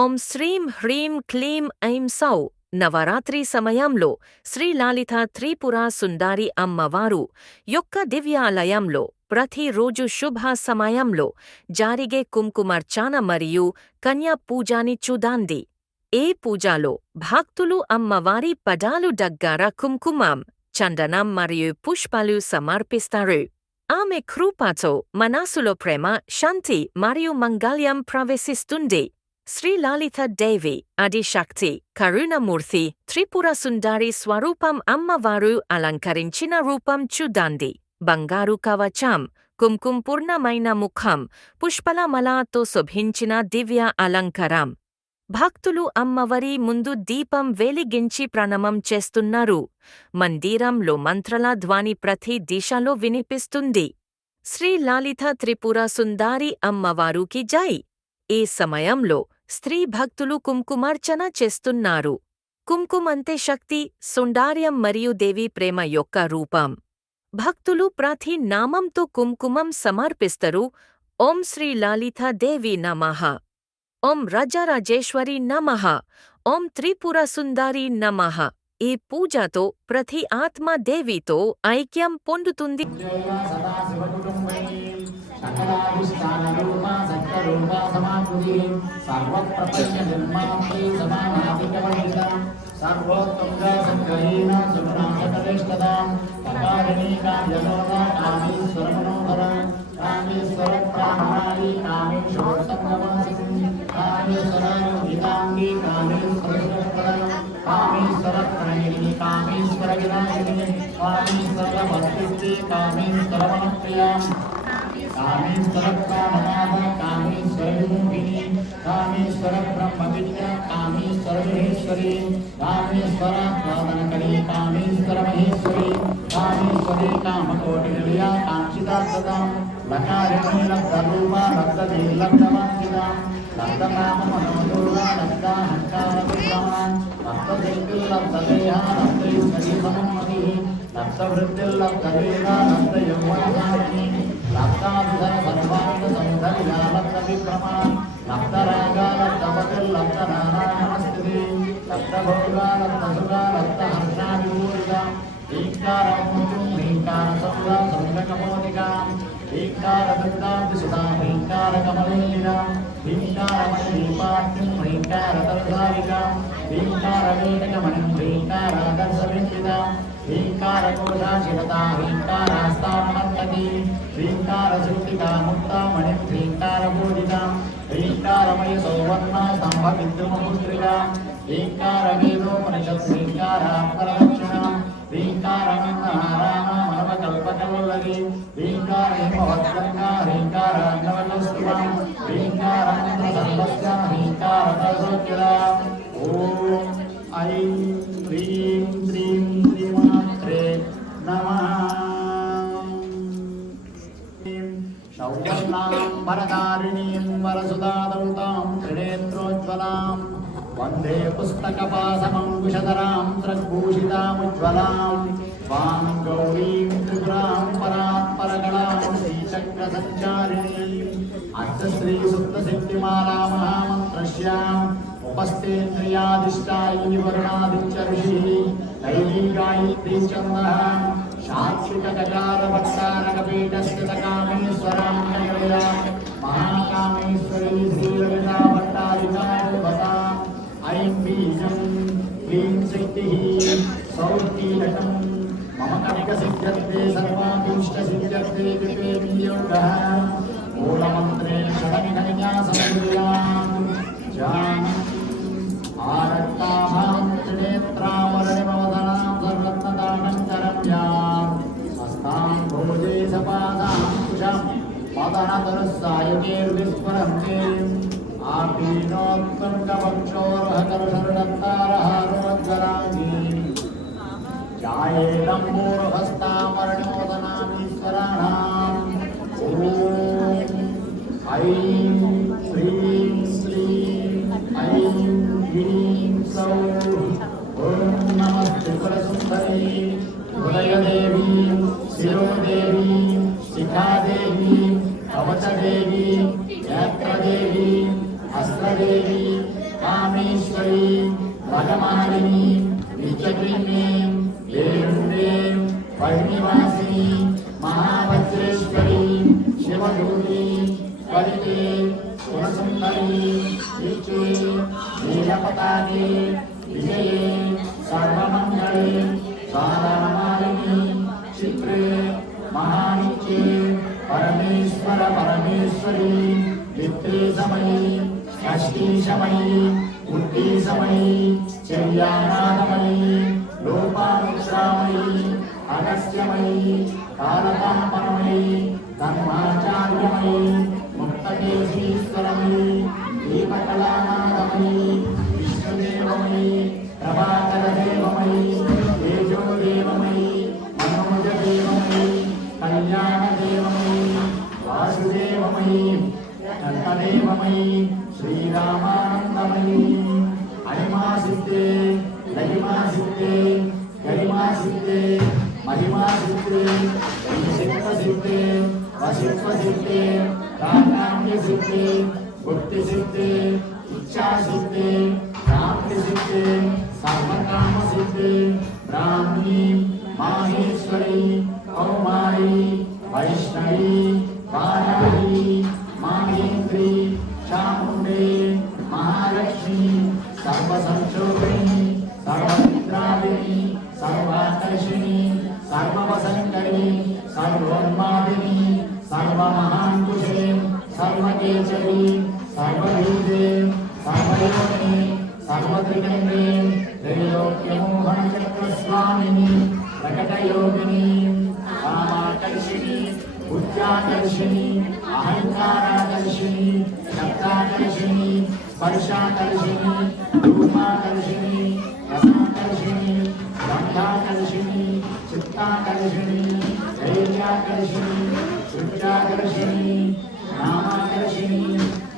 ఓం శ్రీం హ్రీం క్లీం ఐం సౌ నవరాత్రి సమయంలో శ్రీ లలిత త్రిపుర సుందరి అమ్మవారు యొక్క దివ్యాలయంలో ప్రతిరోజు శుభ సమయంలో జరిగే కుంకుమార్చన మరియు కన్యా పూజని చూడండి. ఏ పూజలో భక్తులు అమ్మవారి పదాలు దగ్గర కుంకుమం, చందనం మరియు పుష్పాలు సమర్పిస్తారు. ఆమె కృపతో మనసులో ప్రేమ, శాంతి మరియు మంగళ్యం ప్రవేశిస్తుంది. శ్రీ లలిత దేవి ఆదిశక్తి, కరుణమూర్తి, త్రిపుర సుందరి స్వరూపం అమ్మవారు అలంకరించిన రూపం చూడండి. బంగారు కవచం, కుంకుమపూర్ణమైన ముఖం, పుష్పలమాలతో శోభించిన దివ్య అలంకారం. భక్తులు అమ్మవారి ముందు దీపం వెలిగించి ప్రణామం చేస్తున్నారు. మందిరంలో మంత్రాల ధ్వని ప్రతి దిశలో వినిపిస్తుంది. శ్రీ లలిత త్రిపుర సుందరి అమ్మవారుకి జై. ఈ సమయంలో స్త్రీ భక్తులు కుంకుమార్చన చేస్తున్నారు. కుంకుమంటే శక్తి, సౌందర్యం మరియు దేవి ప్రేమ యొక్క రూపం. భక్తులు ప్రతి నామంతో కుంకుమం సమర్పిస్తారు. ఓం శ్రీ లలిత దేవి నమః, ఓం రాజరాజేశ్వరి నమః, ఓం త్రిపుర సుందరి నమః. ఈ పూజతో ప్రతి ఆత్మ దేవితో ఐక్యం పొందుతుంది. కామేశ్వర బ్రహ్మ విద్య కామేశ్వర మహేశ్వరి కామేశ్వర పావనకరి కామేశ్వర మహేశ్వరి కామేశ్వరి కామకోటి నిలయ కాంక్షితార్థం లకారిణి లబ్ధరూప లబ్ధదే లబ్ధవాంఛితాం లబ్ధకామ మనోదూర లబ్ధహంకార విద్యమాన్ లబ్ధశక్తి లబ్ధదేహ లబ్ధైశ్వరీ సమన్మతి లబ్ధవృద్ధిర్లబ్ధవేద లబ్ధయౌవనధారిణి లబ్ధాధర సర్వాంగ సౌందర్య లబ్ధ విక్రమా లబ్ధరాగా లబ్ధపతిర్లబ్ధనారాయణస్థితి లబ్ధభోగా లబ్ధసుగా లబ్ధహర్షావిభూరిత ఈంకారమూర్తిం హ్రీంకారసౌదా సౌందకమోదికా ఈంకారదగ్ధాదిసుతా హ్రీంకారకమలేలినా హ్రీంకారమణీపాఠ్యం హ్రీంకారతరధారికా హ్రీంకారవేటకమణిం హ్రీంకారాదర్శవిందితా హ్రీంకారకోశాశిలతా హ్రీంకారాస్తామనర్తకీ హ్రీంకారశక్తికా ముక్తామణిం హ్రీంకారబోధితా హ్రీంకారమయ సౌవర్ణా స్తంభవిద్యుమపుత్రికా హ్రీంకారవేదోపనిషత్ హ్రీంకారాపరదక్షిణా హ్రీంకారమందహారామనవకల్పకవల్లగి హ్రీంకారహిమవద్గంగా హ్రీంకారాన్నవకౌస్తుభం హ్రీంకారమంత్రసర్వస్య హ్రీంకారకల్పకిలా. ఓం ఐం హ్రీం శ్రీం శ్రీమాత్రే నమః. సౌవర్ణాం వరదారిణీం వరసుదాదౌతాం త్రినేత్రోజ్వలాం వందే పుస్తకపాసమంకుశధరాం త్రగ్భూషితాముజ్వలాం వాం గౌరీం త్రిపురాం పరాత్పరగళాం శ్రీచక్రసంచారిణీం అష్టశ్రీసుప్తశక్తిమాలా మహామంత్రస్యాం ఉపస్థేంద్రియాధిష్టాయీ వరుణాదిత్య ఋషిః దైవీ గాయత్రీ ఛందః సాత్వికగజారవక్తారకపీఠస్థితకామేశ్వరాం కైలయా మహాకామేశ్వరీ శ్రీలలితా భట్టారికాదేవతా. ఐం బీజం హ్రీం శక్తిః సౌకీలకం మమ కవికసిద్ధ్యర్థే సర్వాభీష్టసిద్ధ్యర్థే కృపేమి యోగః. మూలమంత్రేణ షడనికన్యాసంక్రియాం ఆరక్తాభాం త్రినేత్రామరణిమవదనాం సర్వత్నదానం చరమ్యాం హస్తాం భోజే సపాదాం కుశం పదనతరుస్సాయుగేర్విస్ఫురంతే ఆపీనోత్తుంగవక్షోరహకరుషరుడత్తారహారోజ్వలాంగీ ఛాయేదంబూరహస్తామరణిమోదనామీశ్వరాణాం. ఓం ఐం హ్రీం శ్రీం ఐం హ్రీం సౌః. ఓం నమః త్రిపురసుందరీ హృదయదేవీ శిరోదేవీ శిఖాదేవీ కవచదేవీ నేత్రదేవీ హస్తదేవీ परमेश्वरी भगमालिनी नित्यक्रीं देवीं परिनिवासिनी महावज्रेश्वरी शिवदूती वरिते गुणसुन्दरी ईचे नीलपताके विजये सर्वमङ्गले सारामालिनी क्षिप्रे महानित्ये परमेश्वर परमेश्वरी नित्ये समये षष्ठी समये उट्टी समये चर्यानादमयी लोपामुद्रामयी अगस्त्यमयी कालकाम्परमयी धर्माचार्यमयी मुक्तकेशीश्वरमयी दीपकलानादमयी विष्णुदेवमयी प्रभाकरदेवमयी तेजोदेवमयी मनोजदेवमयी कल्याणदेवमयी वासुदेवमयी दत्तदेवमयी श्रीरामानन्दमयी अहिमासिद्धे लहिमासिद्धे गरिमासिद्धे महिमासिद्धे सिद्धसिद्धे वसित्वसिद्धे रामनाम्यसिद्धे भुक्तिसिद्धे इच्छासिद्धे प्राप्तिसिद्धे सर्वकामसिद्धे ब्राह्मी माहेश्वरी कौमारी वैष्णवी वाराही माहेन्द्री चामुण्डे महालक्ष्मी सर्वसंशोभिनी सर्वनिद्रादिनी सर्वाकर्षिणी सर्ववसङ्करी सर्वोन्मादिनी सर्वमहाङ्कुशे सर्वकेचरी सर्वबीजे सर्वयोनि सर्वत्रिगण्डे त्रैलोक्यमोहनचक्रस्वामिनी प्रकटयोगिनी कामाकर्षिणी बुद्ध्याकर्षिणी अहङ्काराकर्षिणी शब्दाकर्षिणी स्पर्शाकर्षिणी रूपाकर्षिणी रसाकर्षिणी गन्धाकर्षिणी चित्ताकर्षिणी धैर्याकर्षिणी शुद्धाकर्षिणी नामाकर्षिणी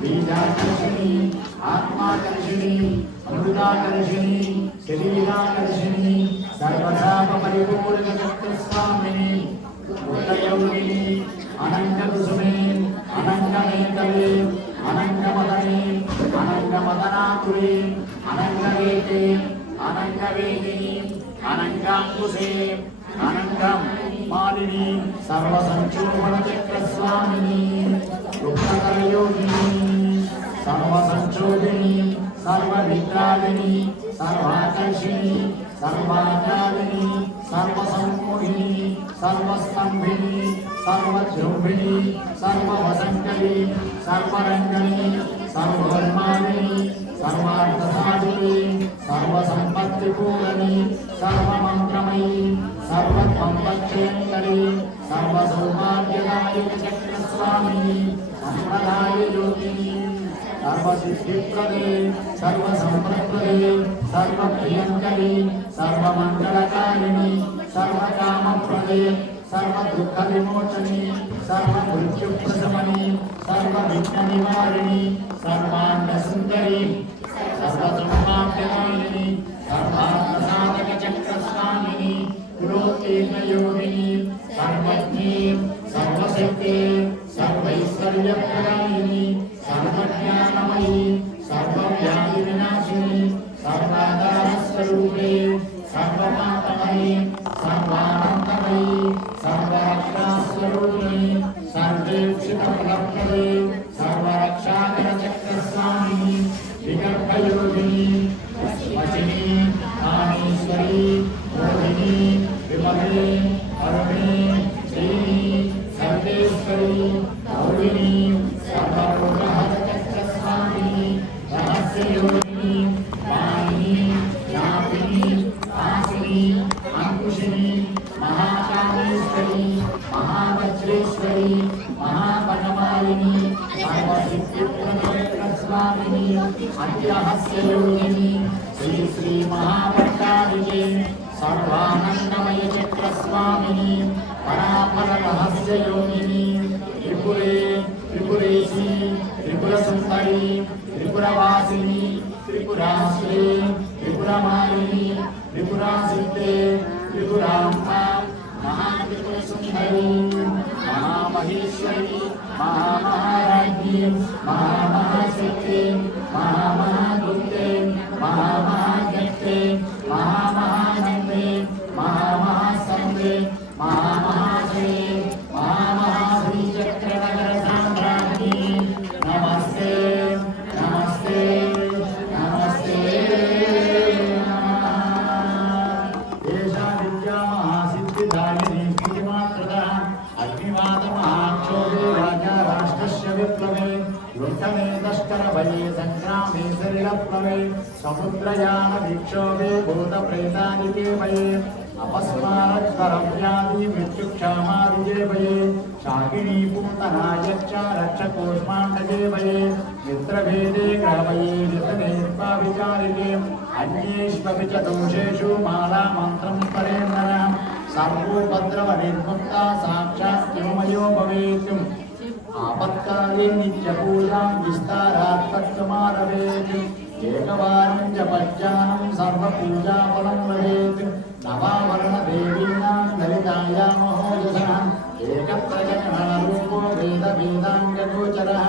बीजाकर्षिणी आत्माकर्षिणी अमृताकर्षिणी शरीराकर्षिणी सर्वशापरिपूर्णचक्रस्वामिनी उदयोगिनी अनन्तकुसुमे अनन्तनेतले अनन्तमदने अनन्तमदनाकुरे अनन्तवेते अनन्तवेदिनी अनन्ताङ्कुशे अनन्तं मालिनी सर्वसंशोभनचक्रस्वामिनी गुप्तकरयोगिनी सर्वसंशोधिनी सर्वविद्राविनी सर्वाकर्षिणी सर्वाज्ञाविनी सर्वसम्मोहिनी सर्वस्तंभिनी सर्वजृंभिनी सर्ववसंकरी सर्वरंगनी सर्वोन्मादिनी सर्वार्थसाधिनी सर्वसंपत्तिपूरणी सर्वमंत्रमयी सर्वत्वंपक्षेन्तरी सर्वसौभाग्यदायिनी चक्रस्वामिनी संप्रदाय योगिनी सर्वसिद्धिप्रदे सर्वसंप्रदे सर्वप्रियंकरी सर्वमंगलकारिणी सर्वकामप्रदे सर्वदुःखविमोचनी सर्वमृत्युप्रशमनी सर्वविघ्ननिवारिणी सर्वान्नसुन्दरी सर्वसंपाद्यदायिनी सर्वार्थसाधकचक्रस्वामिनी पुरोत्तीर्णयोगिनी सर्वज्ञे सर्वशक्ते सर्वैश्वर्यप्रदायिनी सर्वज्ञानमयी सर्वव्याधिविनाशिनी सर्वाधारस्वरूपे सर्वमातमयी सर्वानन्दमयी सर्वरक्षास्वरूपिणी सर्वेक्षितफलप्रदे सर्वरक्षाकरचक्रस्वामिनी विगर्भयोगिनी वचिनी कामेश्वरी मोहिनी विमले अरुणे श्रीनी सर्वेश्वरी गौरिणी सर्वरोगहरचक्रस्वामिनी रहस्ययोगिनी वाहिनी व्यापिनी आसिनी अंकुशिनी महाकामेश्वरी महावज्रेश्वरी महापटमालिनी सर्वसिद्धिप्रदस्वामिनी अत्यहस्ययोगिनी श्री श्री महाभट्टारिके सर्वानंदमय चक्रस्वामिनी परापर रहस्ययोगिनी त्रिपुरे त्रिपुरेशी त्रिपुरसुन्दरी त्रिपुरवासिनी त्रिपुराश्रे त्रिपुरमालिनी त्रिपुरासिद्धे त्रिपुराम्बा महात्रिपुरसुन्दरी महामहेश्वरी महामहाराज्ञी महामहाशक्ति महामहादुर्गे नीलप्लवे समुद्रयान विक्षोभे भूतप्रेतादिके भये अपस्मारद्वरव्याधि मृत्युक्षामादिके भये शाकिनी पूतनायच्च रक्षकोष्माण्डके भये मित्रभेदे ग्रहभये ऋतनेत्वाभिचारिके अन्येष्वपि च दोषेषु मालामन्त्रं परेन्दनः सर्वोपद्रवनिर्मुक्ता साक्षात् किमयो भवेत् आपत्काले नित्यपूजां विस्तारात् तत्त्वमारभेत् एकवारं जपज्ञानं सर्वपूजाफलं लभेत् नवावरणदेवीनां ललिताया महोदशः एकत्रजनरूपो वेदवेदाङ्गगोचरः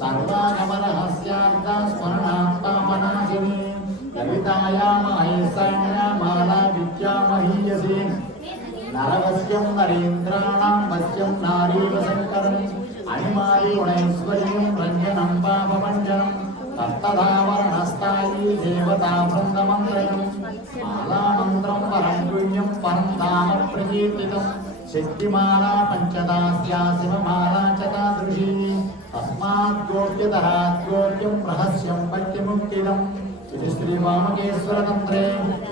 सर्वागमरहस्यार्था स्मरणात्मामनाशिनी ललिताया महेशाया माला विद्यामहीयसी नरवस्यं नरेन्द्राणां वस्यं नारीवशङ्करम् अणिमायुणैश्वर्यं रञ्जनं पापभञ्जनं तत्तदावरणस्थायी देवतावृन्दमन्त्रयम् मालामन्त्रं परं गुह्यं परं धाम प्रकीर्तितं शक्तिमाला पञ्चदास्या शिवमाला च तादृशी तस्मात् गोप्यतरात् गोप्यं रहस्यं पत्यमुक्तिदम् इति श्रीवामकेश्वरतन्त्रे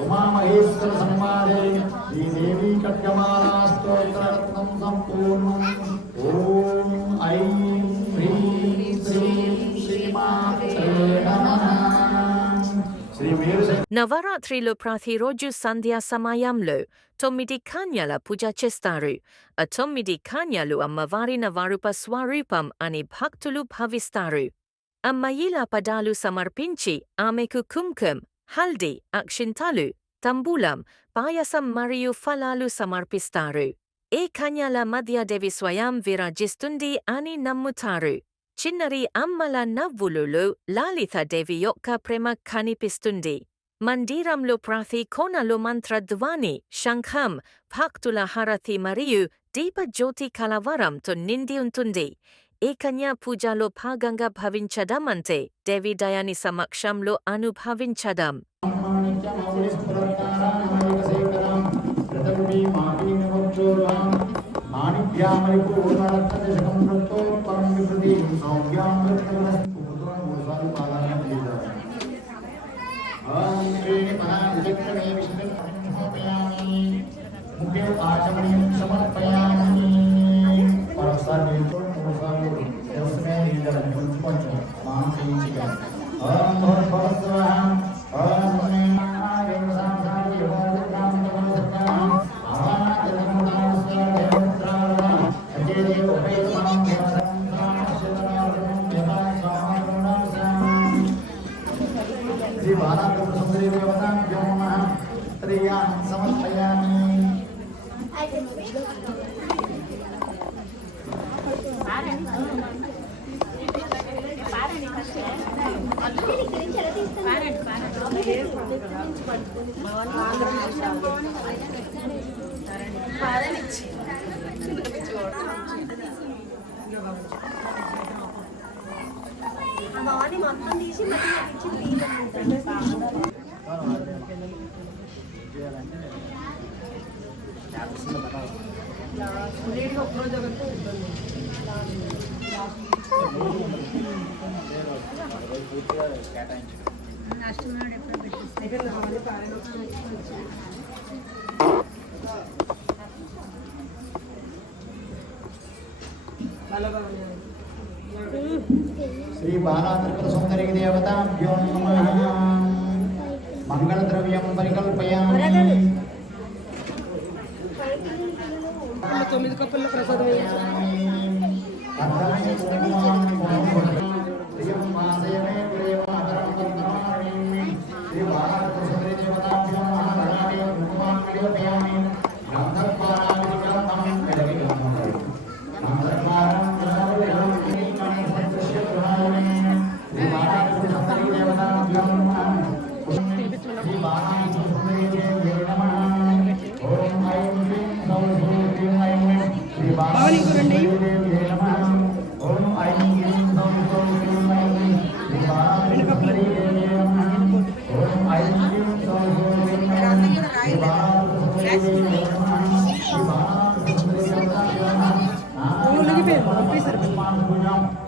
उमामहेश्वर संवादे श्रीदेवी खड्गमाला स्तोत्ररत्नं सम्पूर्णम् ॐ ऐं ह्रीं श्रीं श्रीमात्रे नमः శ్రీ వీర నవరాత్రిలో ప్రతిరోజు సంధ్యా సమయంలో 9 కన్యల పూజ చేస్తారు. ఆ 9 కన్యలు అమ్మవారి నవరూప స్వరూపం అని భక్తులు భావిస్తారు. ఆ మహిళ పదాలు సమర్పించి ఆమెకు కుంకుమ, హల్దీ, అక్షింతలు, తంబూలం, పాయసం మరియు ఫలాలు సమర్పిస్తారు. ఏ కన్యల మధ్య దేవి స్వయం విరాజిస్తుంది అని నమ్ముతారు. చిన్నరి అమ్మల నవ్వులలో లలితాదేవి యొక్క ప్రేమ కనిపిస్తుంది. మందిరంలో ప్రతి కోణలో మంత్రధ్వని, శంఖం, భక్తుల హారతి మరియు దీపజ్యోతి కలవరంతో నిండి ఉంటుంది. ఏ కన్యా పూజలో భాగంగా భావించడం అంటే దేవి దయాని సమక్షంలో అనుభవించడం. శ్రీ బాలాకృష్ణ సుందరి దేవతాభ్యో నమః త్రియాన్ సమర్పయామి. బాడీ మొత్తం తీసి శ్రీ బాలాకృష్ణ సుందరి దేవతాభ్యో నమః. మంగళద్రవ్యం పరికల్పయామి. 9 కప్పుల ప్రసాదం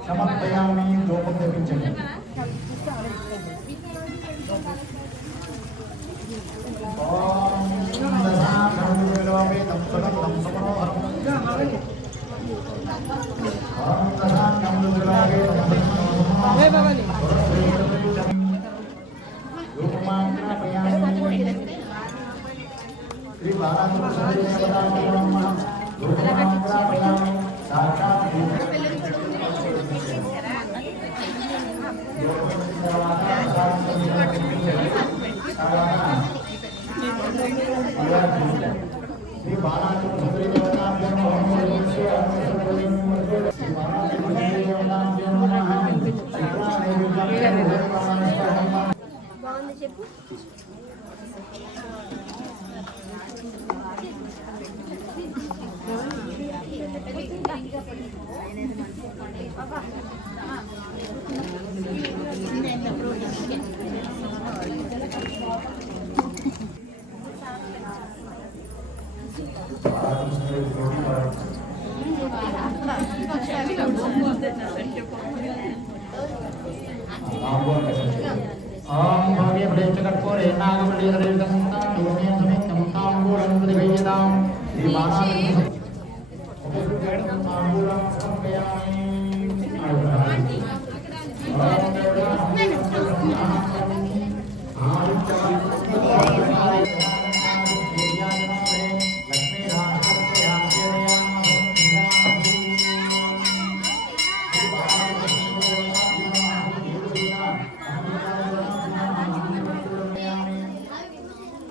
సమర్పయామి. లోపం తెప్పించండి. బాగుంది చెప్పు. ఓం భవ్య ప్రేక్షకర్పూరే నాగవల్లీధరేతం తాండూర్ణేన సమేతం తాంబూలం ప్రతివేయతాం శ్రీమానాయ తాంబూలం సమర్పయామి.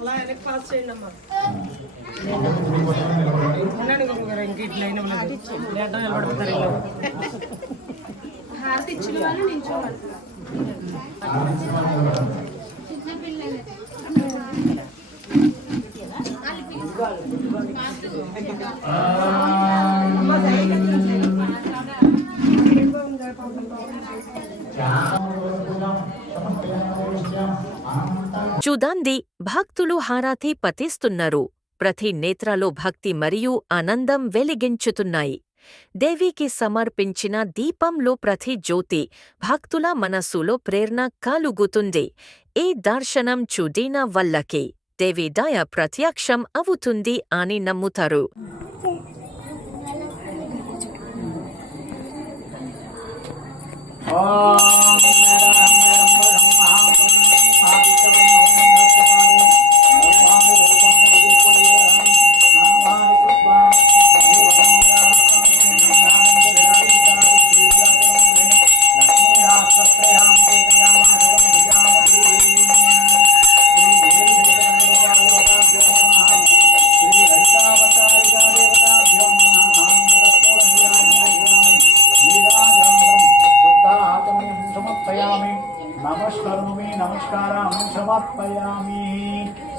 అలా వెనక్కి పాస్ చేయండి అమ్మా. ఉండండి గురువుగారు, ఇంక ఇట్లా అయినా లేట నిలబడిపోతారు ఇల్లు. హారతి ఇచ్చిన వాళ్ళు నించోవాలి. చూడండి, భక్తులు హారతి పఠిస్తున్నారు. ప్రతి నేత్రలో భక్తి మరియు ఆనందం వెలిగించుతున్నాయి. దేవికి సమర్పించిన దీపంలో ప్రతి జ్యోతి భక్తుల మనస్సులో ప్రేరణ కలుగుతుంది. ఈ దర్శనం చూడిన వల్లకి దేవి దయ ప్రత్యక్షం అవుతుంది అని నమ్ముతారు. నమస్కరోమి నమస్కారం సమర్పయామి.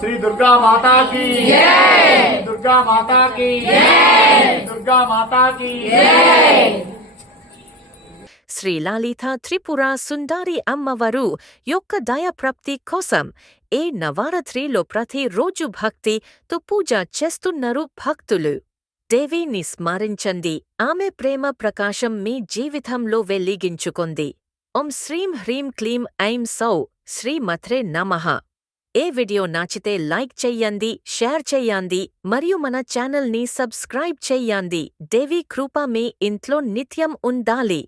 శ్రీ దుర్గా మాతా కీ జై, దుర్గా మాతా కీ జై, దుర్గా మాతా కీ జై. శ్రీ లలిత త్రిపుర సుందరి అమ్మవారు యొక్క దయాప్రాప్తి కోసం ఈ నవరాత్రిలో ప్రతి రోజు భక్తితో పూజ చేస్తున్నారు భక్తులు. దేవిని స్మరించండి, ఆమె ప్రేమ ప్రకాశం మీ జీవితంలో వెలిగించుకుంది. ఓం శ్రీం హ్రీం క్లీం ఐం సౌ శ్రీమాత్రే నమః. ఏ వీడియో నచ్చితే లైక్ చెయ్యండి, షేర్ చెయ్యండి మరియు మన ఛానల్ని సబ్స్క్రైబ్ చెయ్యండి. దేవి కృప మీ ఇంట్లో నిత్యం ఉండాలి.